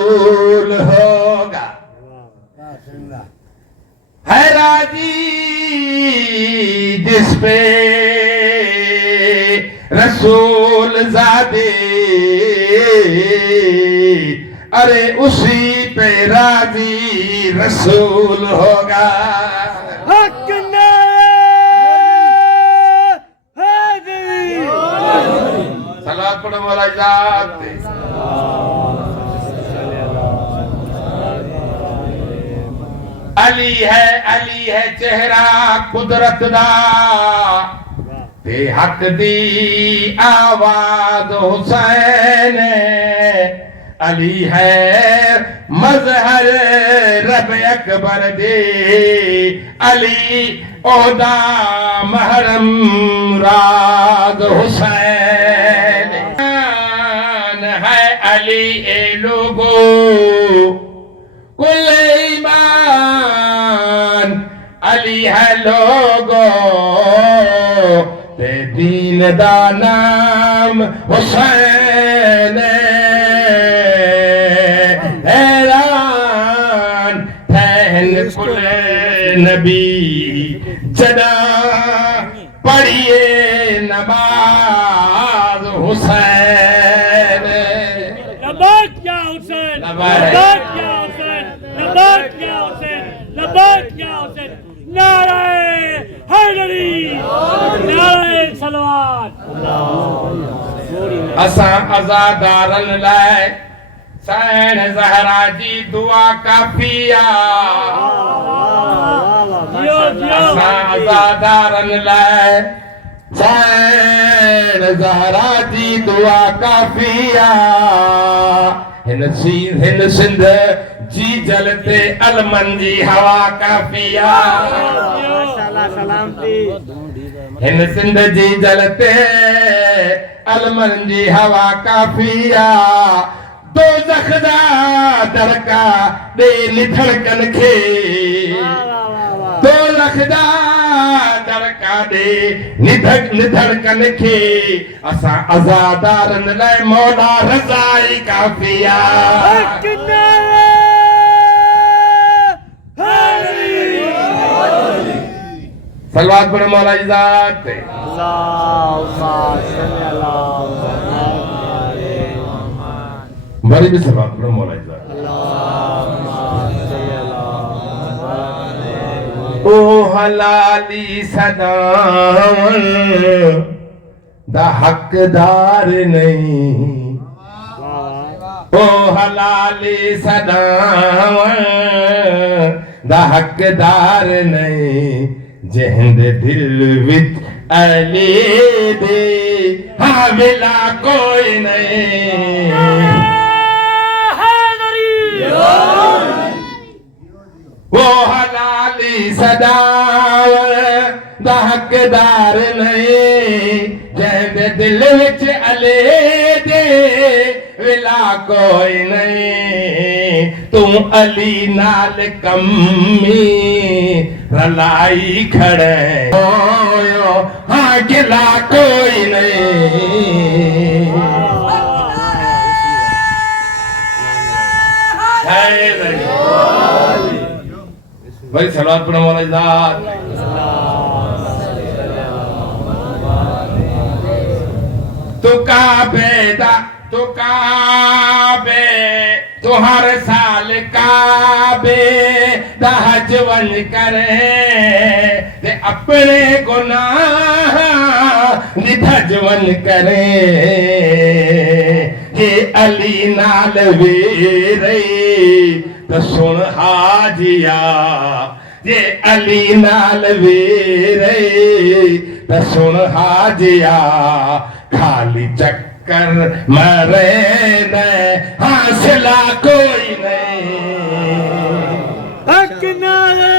ہوگا ہے راضی جس پہ رسول زادے ارے اسی پہ راضی رسول ہوگا حق صلوات پڑھو مولا ذات پہ علی ہے چہرہ قدرت دا تے حق دی آواز حسین علی ہے مظہر رب اکبر دے علی عہدہ محرم راز حسین ہے علی اے لوگو کل ایمان علی ہے لوگو تے دین دا نام حسین حیران تھہن کل نبی جدا پڑھئے نماز حسین لبیک یا حسین لبیک یا حسین لبیک یا حسین لبیک یا حسین نعرہ حیدری نعرہ صلوات اساں عزادارن لائے سین زہرا جی دعا کافیا اساں عزادارن لائے سین زہرا جی دعا کافیا ہن سندھ جی جلتے علمن جی ہوا کافیا ہن سندھ جی جلتے علمن جی ہوا کافیا دوزخ دا درکا دے نتھڑکن کھے دوزخ دا درکا دے نتھڑکن کھے اساں عزادارن لائے مولا رضائی کافیا صلوات پڑھو مولا ذات پہ بڑی بھی صلوات پڑھو مولا ذات او حلالی صداون دا حقدار نہیں او حلالی صداون دا حقدار نہیں جہند دل وچ علی دے حاملہ کوئی نہیں وہ حلالی صداون دا حقدار نہیں جہند دل وچ علی دے ولا کوئی نہیں تم علی نال کمی رلائی کھڑے ہاں گلا کوئی نہیں بھائی صلوات پڑھو مولا ذات تو کعبے تو ہر سال کعبے دا حج ون کرے تے اپنے گناہ دی حج ون کرے کہ علی نال ویرے تو سن حاجیا یہ علی نال ویرے تو سن حاجیا خالی چکر مرے نے حاصلہ کوئی نہیں حق نعرہ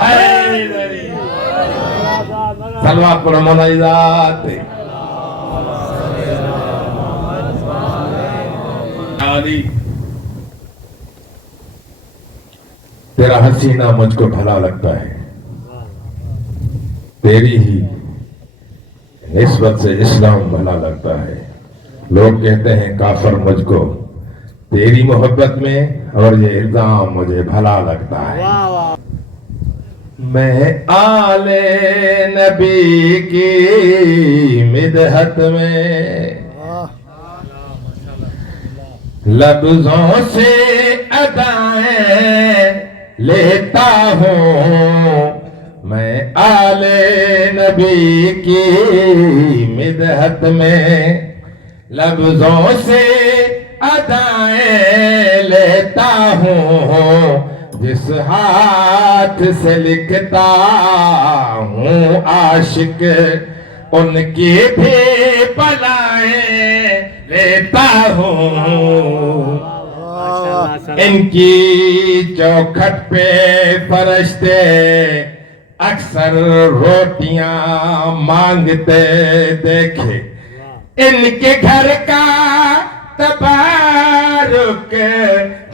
حیدری صلوات پڑھو مولا ذات پہ علی تیرا حسینہ مجھ کو بھلا لگتا ہے تیری ہی نسبت سے اسلام بھلا لگتا ہے لوگ کہتے ہیں کافر مجھ کو تیری محبت میں اور یہ الزام مجھے بھلا لگتا ہے. میں آل نبی کی مدحت میں لفظوں سے ادائیں لیتا ہوں. میں آل نبی کی مدحت میں لفظوں سے ادائیں لیتا ہوں. جس ہاتھ سے لکھتا ہوں عاشق ان کی بھی بلائیں لیتا ہوں. ان کی چوکھٹ پہ فرشتے اکثر روٹیاں مانگتے دیکھے. ان کے گھر کا تبارک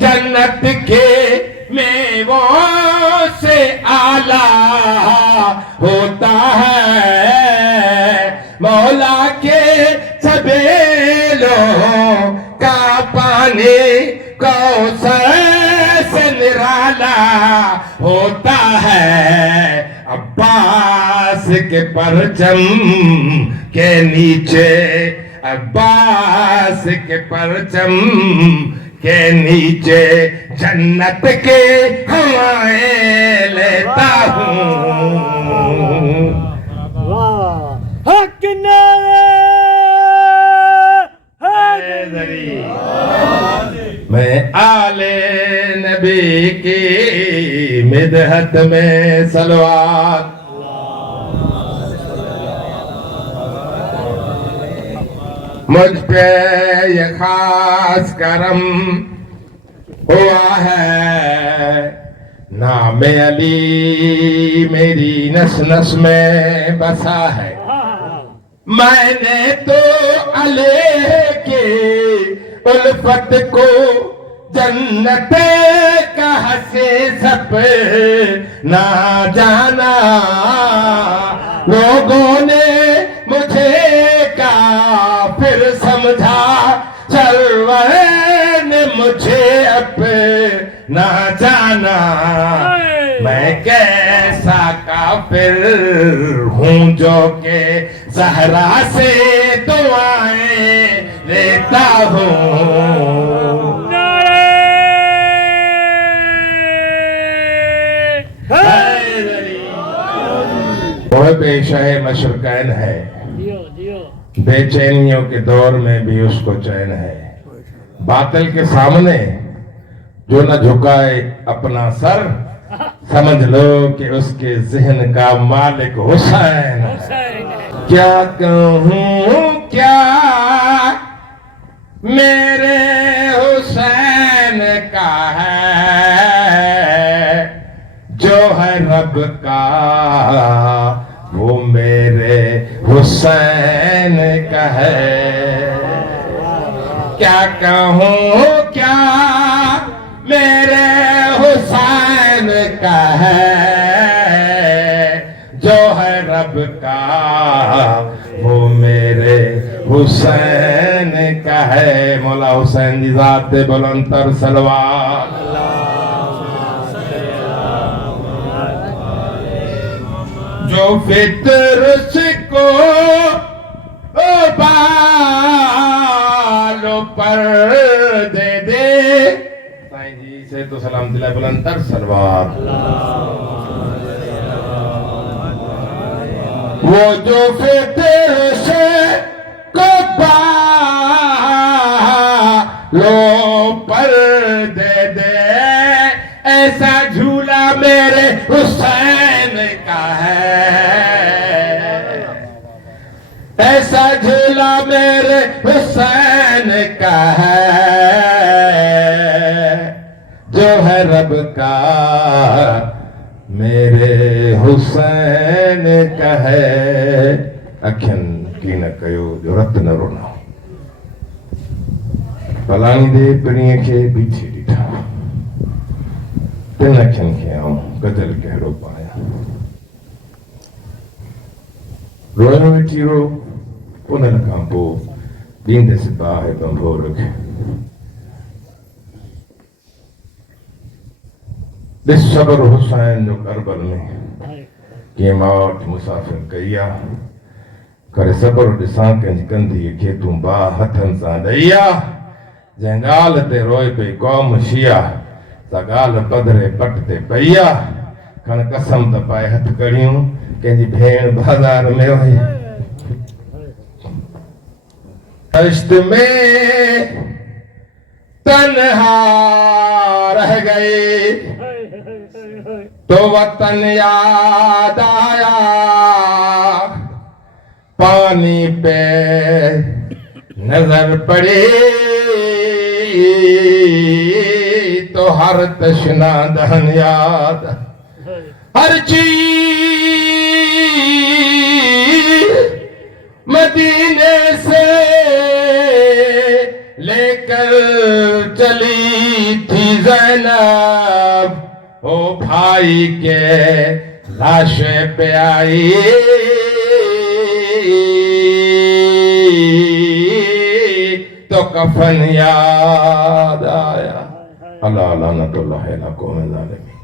جنت کے میووں سے اعلیٰ ہوتا ہے. مولا کے سبیلوں کا پانی کوثر سے نرالا ہوتا ہے. عباس کے پرچم کے نیچے عباس کے پرچم کے نیچے جنت کے ہوائیں لیتا ہوں. حق نعرہ حیدری. میں آل نبی کی مدحت میں صلوات. مجھ پہ یہ خاص کرم ہوا ہے. نام علی میری نس نس میں بسا ہے. میں نے تو علیہ کی الفت کو جنت کا ہنسی سب نہ جانا. لوگوں نے مجھے کافر سمجھا سرور نے مجھے اپنا جانا. میں کیسا کافر ہوں جو کہ زہرا سے دعائیں لیتا ہوں. وہ بے شہ مشرقین ہے. بے چینیوں کے دور میں بھی اس کو چین ہے. باطل کے سامنے جو نہ جھکائے اپنا سر سمجھ لو کہ اس کے ذہن کا مالک حسین ہے. کیا کہوں کیا میرے حسین کا ہے جو ہے رب کا وہ میرے حسین کا ہے. کیا کہوں کیا میرے حسین کا ہے جو ہے رب کا وہ میرے حسین کا ہے. مولا حسین دی ذات بلند تر صلوات. جو فطرت کو بالوں پر دے دے. سائیں جی سے تو سلام دلائے بلند تر صلوات. وہ جو فطرت کو بالوں پر دے دے ایسا جھولا میرے حسین کا ہے. ایسا جھولا میرے حسین کا ہے جو ہے رب کا میرے حسین کا ہے. اکھن کی نہ کہو جو رت نہ رونا پلانی دے پڑیے کے پیچھے ڈٹھا تین اکھن کے آؤں قتل کہڑو پایا. روئے ویٹھی رو انہن کھاں پو دین دے سپاہ بمبو رکھے. صبر حسین جو کربل میں کی موت مسافر کیا کرے صبر ڈساں کنج کندھی کے توں با ہتھن سان ڈیا جنگال تے روئے پہ قوم شیعہ سگال پدرے پٹ تے پیا کھن قسم تا پائے ہتھ کڑیوں کنجی بھین بازار میں ہوئی عشق میں تنہا رہ گئے تو وطن یاد آیا پانی پہ نظر پڑی تو ہر تشنا دہن یاد ہر چیز مدینے سے لے کر چلی تھی زینب او بھائی کے لاشیں پہ آئی تو کفن یاد آیا اللہ لعنت اللہ علی قوم ظالمین